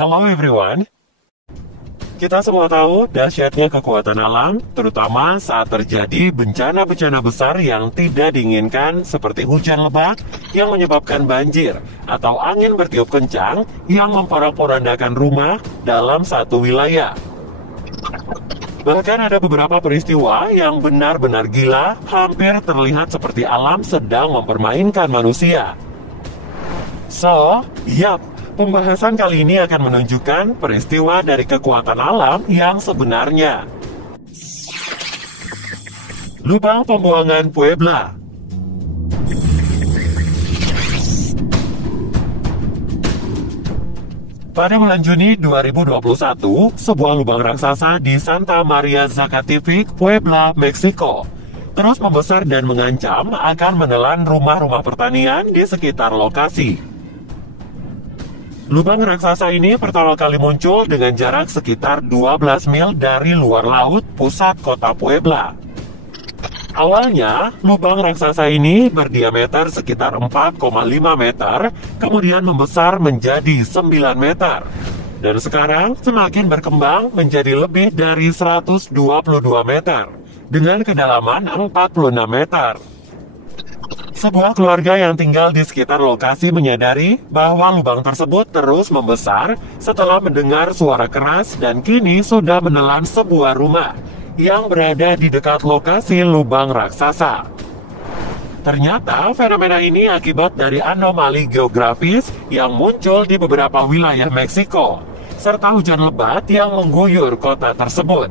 Hello everyone. Kita semua tahu dahsyatnya kekuatan alam, terutama saat terjadi bencana-bencana besar yang tidak diinginkan seperti hujan lebat yang menyebabkan banjir atau angin bertiup kencang yang memporak-porandakan rumah dalam satu wilayah. Bahkan ada beberapa peristiwa yang benar-benar gila, hampir terlihat seperti alam sedang mempermainkan manusia. Pembahasan kali ini akan menunjukkan peristiwa dari kekuatan alam yang sebenarnya. Lubang pembuangan Puebla. Pada bulan Juni 2021, sebuah lubang raksasa di Santa Maria Zacatepec, Puebla, Meksiko, terus membesar dan mengancam akan menelan rumah-rumah pertanian di sekitar lokasi. Lubang raksasa ini pertama kali muncul dengan jarak sekitar 12 mil dari luar laut pusat kota Puebla. Awalnya, lubang raksasa ini berdiameter sekitar 4,5 meter, kemudian membesar menjadi 9 meter. Dan sekarang semakin berkembang menjadi lebih dari 122 meter, dengan kedalaman 46 meter. Sebuah keluarga yang tinggal di sekitar lokasi menyadari bahwa lubang tersebut terus membesar setelah mendengar suara keras dan kini sudah menelan sebuah rumah yang berada di dekat lokasi lubang raksasa. Ternyata fenomena ini akibat dari anomali geografis yang muncul di beberapa wilayah Meksiko, serta hujan lebat yang mengguyur kota tersebut.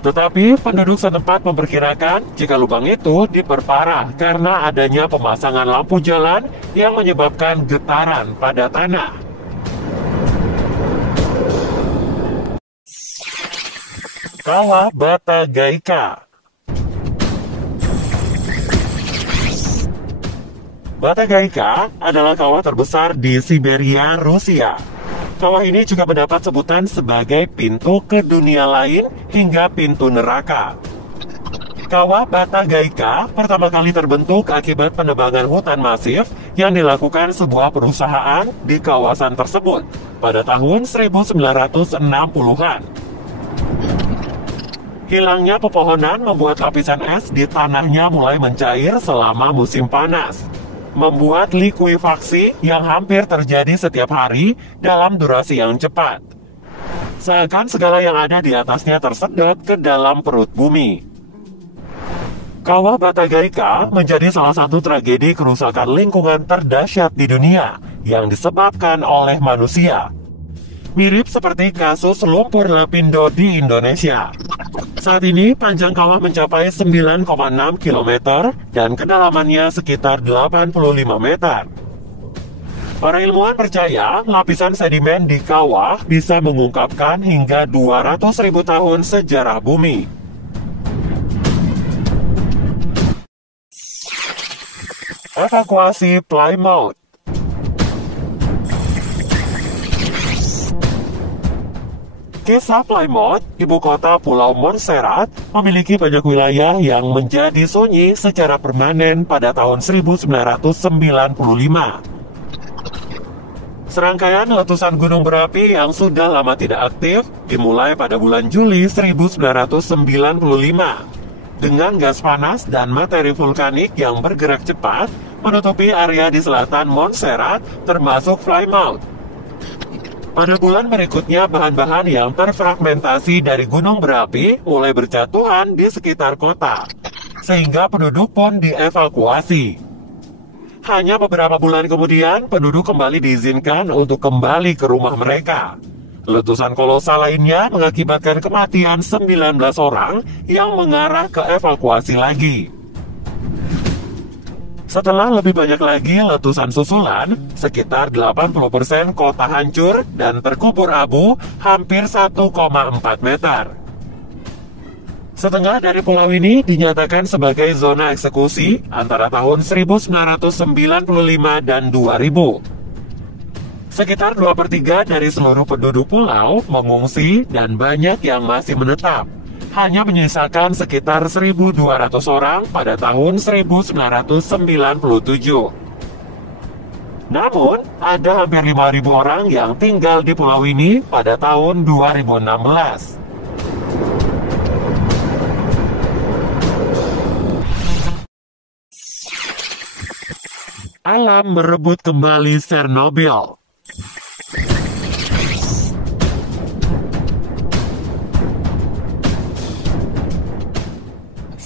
Tetapi penduduk setempat memperkirakan jika lubang itu diperparah karena adanya pemasangan lampu jalan yang menyebabkan getaran pada tanah. Kawah Batagayka. Batagayka adalah kawah terbesar di Siberia, Rusia. Kawah ini juga mendapat sebutan sebagai pintu ke dunia lain hingga pintu neraka. Kawah Batagayka pertama kali terbentuk akibat penebangan hutan masif yang dilakukan sebuah perusahaan di kawasan tersebut pada tahun 1960-an. Hilangnya pepohonan membuat lapisan es di tanahnya mulai mencair selama musim panas, membuat likuifaksi yang hampir terjadi setiap hari dalam durasi yang cepat. Seakan segala yang ada di atasnya tersedot ke dalam perut bumi. Kawah Batagayka menjadi salah satu tragedi kerusakan lingkungan terdahsyat di dunia yang disebabkan oleh manusia. Mirip seperti kasus lumpur lapindo di Indonesia. Saat ini panjang kawah mencapai 9,6 km dan kedalamannya sekitar 85 meter. Para ilmuwan percaya lapisan sedimen di kawah bisa mengungkapkan hingga 200.000 tahun sejarah bumi. Evakuasi Plymouth. Kisah Plymouth, ibu kota Pulau Montserrat, memiliki banyak wilayah yang menjadi sunyi secara permanen pada tahun 1995. Serangkaian letusan gunung berapi yang sudah lama tidak aktif dimulai pada bulan Juli 1995 dengan gas panas dan materi vulkanik yang bergerak cepat menutupi area di selatan Montserrat termasuk Plymouth. Pada bulan berikutnya, bahan-bahan yang terfragmentasi dari gunung berapi mulai berjatuhan di sekitar kota, sehingga penduduk pun dievakuasi. Hanya beberapa bulan kemudian, penduduk kembali diizinkan untuk kembali ke rumah mereka. Letusan kolosal lainnya mengakibatkan kematian 19 orang yang mengarah ke evakuasi lagi. Setelah lebih banyak lagi letusan susulan, sekitar 80% kota hancur dan terkubur abu hampir 1,4 meter. Setengah dari pulau ini dinyatakan sebagai zona eksekusi antara tahun 1995 dan 2000. Sekitar 2/3 dari seluruh penduduk pulau mengungsi dan banyak yang masih menetap. Hanya menyisakan sekitar 1.200 orang pada tahun 1997. Namun, ada hampir 5.000 orang yang tinggal di pulau ini pada tahun 2016. Alam merebut kembali Chernobyl.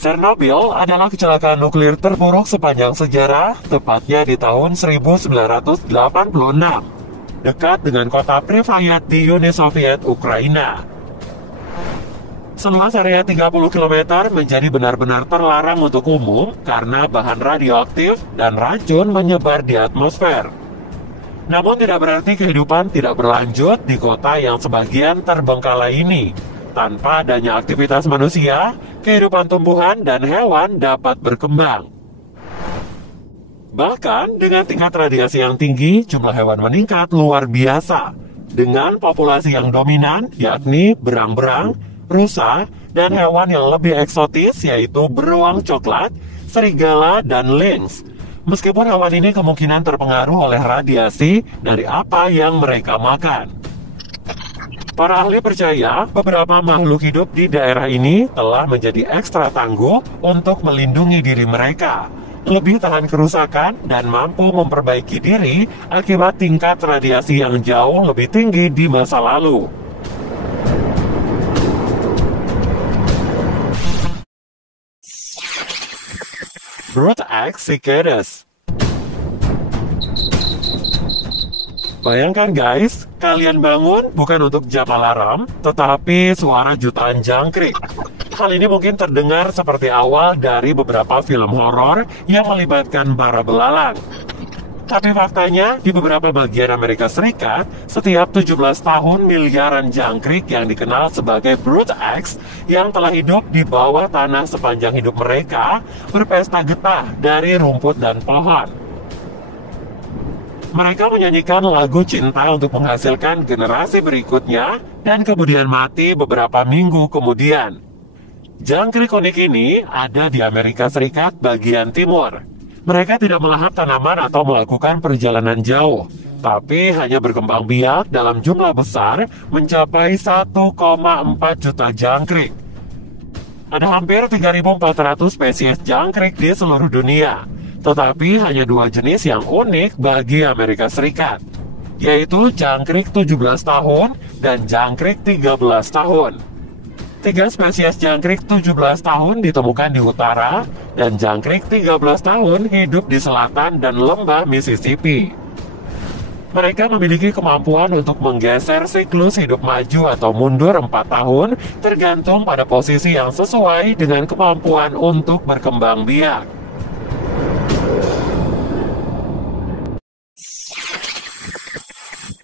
Chernobyl adalah kecelakaan nuklir terburuk sepanjang sejarah, tepatnya di tahun 1986, dekat dengan kota Pripyat di Uni Soviet Ukraina. Seluas area 30 km menjadi benar-benar terlarang untuk umum karena bahan radioaktif dan racun menyebar di atmosfer. Namun tidak berarti kehidupan tidak berlanjut di kota yang sebagian terbengkalai ini. Tanpa adanya aktivitas manusia, kehidupan tumbuhan dan hewan dapat berkembang. Bahkan dengan tingkat radiasi yang tinggi, jumlah hewan meningkat luar biasa. Dengan populasi yang dominan, yakni berang-berang, rusa, dan hewan yang lebih eksotis yaitu beruang coklat, serigala, dan lynx. Meskipun hewan ini kemungkinan terpengaruh oleh radiasi dari apa yang mereka makan. Para ahli percaya beberapa makhluk hidup di daerah ini telah menjadi ekstra tangguh untuk melindungi diri mereka, lebih tahan kerusakan, dan mampu memperbaiki diri akibat tingkat radiasi yang jauh lebih tinggi di masa lalu. Brute Axe Cicadas. Bayangkan guys, kalian bangun bukan untuk jam alarm, tetapi suara jutaan jangkrik. Hal ini mungkin terdengar seperti awal dari beberapa film horor yang melibatkan para belalang. Tapi faktanya, di beberapa bagian Amerika Serikat, setiap 17 tahun miliaran jangkrik yang dikenal sebagai Brute Axe yang telah hidup di bawah tanah sepanjang hidup mereka berpesta getah dari rumput dan pohon. Mereka menyanyikan lagu cinta untuk menghasilkan generasi berikutnya dan kemudian mati beberapa minggu kemudian. Jangkrik unik ini ada di Amerika Serikat bagian timur. Mereka tidak melahap tanaman atau melakukan perjalanan jauh, tapi hanya berkembang biak dalam jumlah besar mencapai 1,4 juta jangkrik. Ada hampir 3.400 spesies jangkrik di seluruh dunia. Tetapi hanya dua jenis yang unik bagi Amerika Serikat, yaitu jangkrik 17 tahun dan jangkrik 13 tahun. 3 spesies jangkrik 17 tahun ditemukan di utara, dan jangkrik 13 tahun hidup di selatan dan lembah Mississippi. Mereka memiliki kemampuan untuk menggeser siklus hidup maju atau mundur 4 tahun, tergantung pada posisi yang sesuai dengan kemampuan untuk berkembang biak.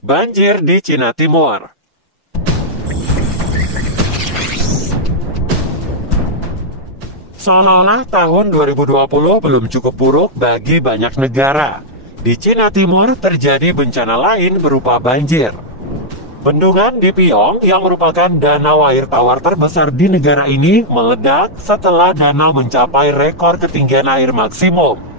Banjir di Cina Timur. Seolah-olah tahun 2020 belum cukup buruk bagi banyak negara. Di Cina Timur terjadi bencana lain berupa banjir. Bendungan di Piong yang merupakan danau air tawar terbesar di negara ini meledak setelah danau mencapai rekor ketinggian air maksimum.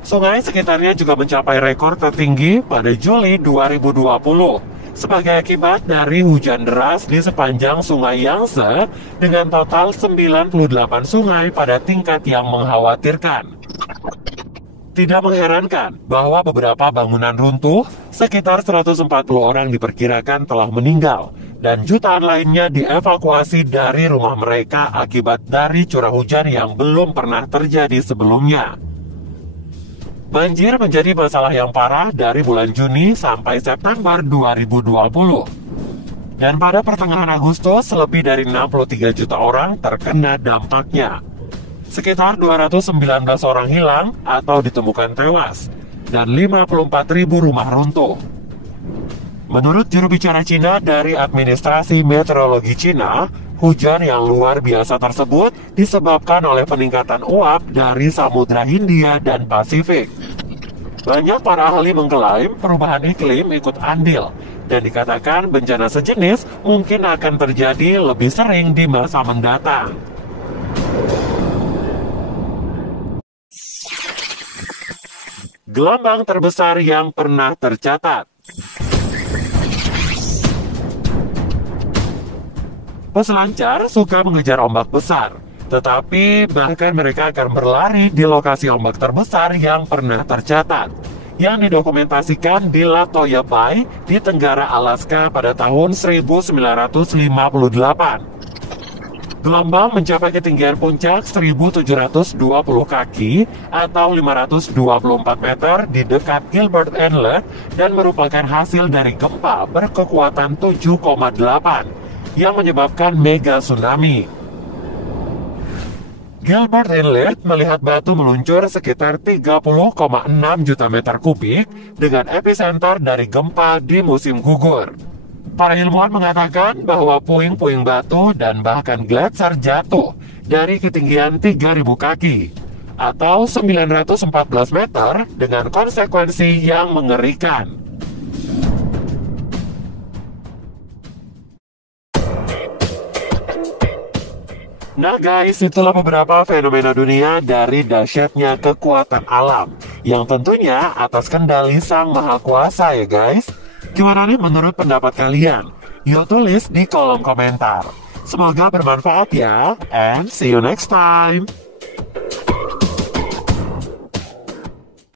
Sungai sekitarnya juga mencapai rekor tertinggi pada Juli 2020 sebagai akibat dari hujan deras di sepanjang Sungai Yangtze dengan total 98 sungai pada tingkat yang mengkhawatirkan. Tidak mengherankan bahwa beberapa bangunan runtuh, sekitar 140 orang diperkirakan telah meninggal, dan jutaan lainnya dievakuasi dari rumah mereka akibat dari curah hujan yang belum pernah terjadi sebelumnya. Banjir menjadi masalah yang parah dari bulan Juni sampai September 2020. Dan pada pertengahan Agustus, lebih dari 63 juta orang terkena dampaknya. Sekitar 219 orang hilang atau ditemukan tewas, dan 54.000 rumah runtuh. Menurut juru bicara Cina dari Administrasi Meteorologi Cina, hujan yang luar biasa tersebut disebabkan oleh peningkatan uap dari Samudra Hindia dan Pasifik. Banyak para ahli mengklaim perubahan iklim ikut andil, dan dikatakan bencana sejenis mungkin akan terjadi lebih sering di masa mendatang. gelombang terbesar yang pernah tercatat. Peselancar suka mengejar ombak besar, tetapi bahkan mereka akan berlari di lokasi ombak terbesar yang pernah tercatat, yang didokumentasikan di Latoya Bay di Tenggara Alaska pada tahun 1958. Gelombang mencapai ketinggian puncak 1.720 kaki atau 524 meter di dekat Gilbert Inlet dan merupakan hasil dari gempa berkekuatan 7,8 yang menyebabkan mega tsunami. Gilbert Inlet melihat batu meluncur sekitar 30,6 juta meter kubik dengan epicenter dari gempa di musim gugur. Para ilmuwan mengatakan bahwa puing-puing batu dan bahkan gletser jatuh dari ketinggian 3.000 kaki atau 914 meter dengan konsekuensi yang mengerikan. Nah guys, itulah beberapa fenomena dunia dari dahsyatnya kekuatan alam yang tentunya atas kendali Sang Maha Kuasa ya guys. Gimana nih menurut pendapat kalian? Yuk tulis di kolom komentar. Semoga bermanfaat ya, and see you next time.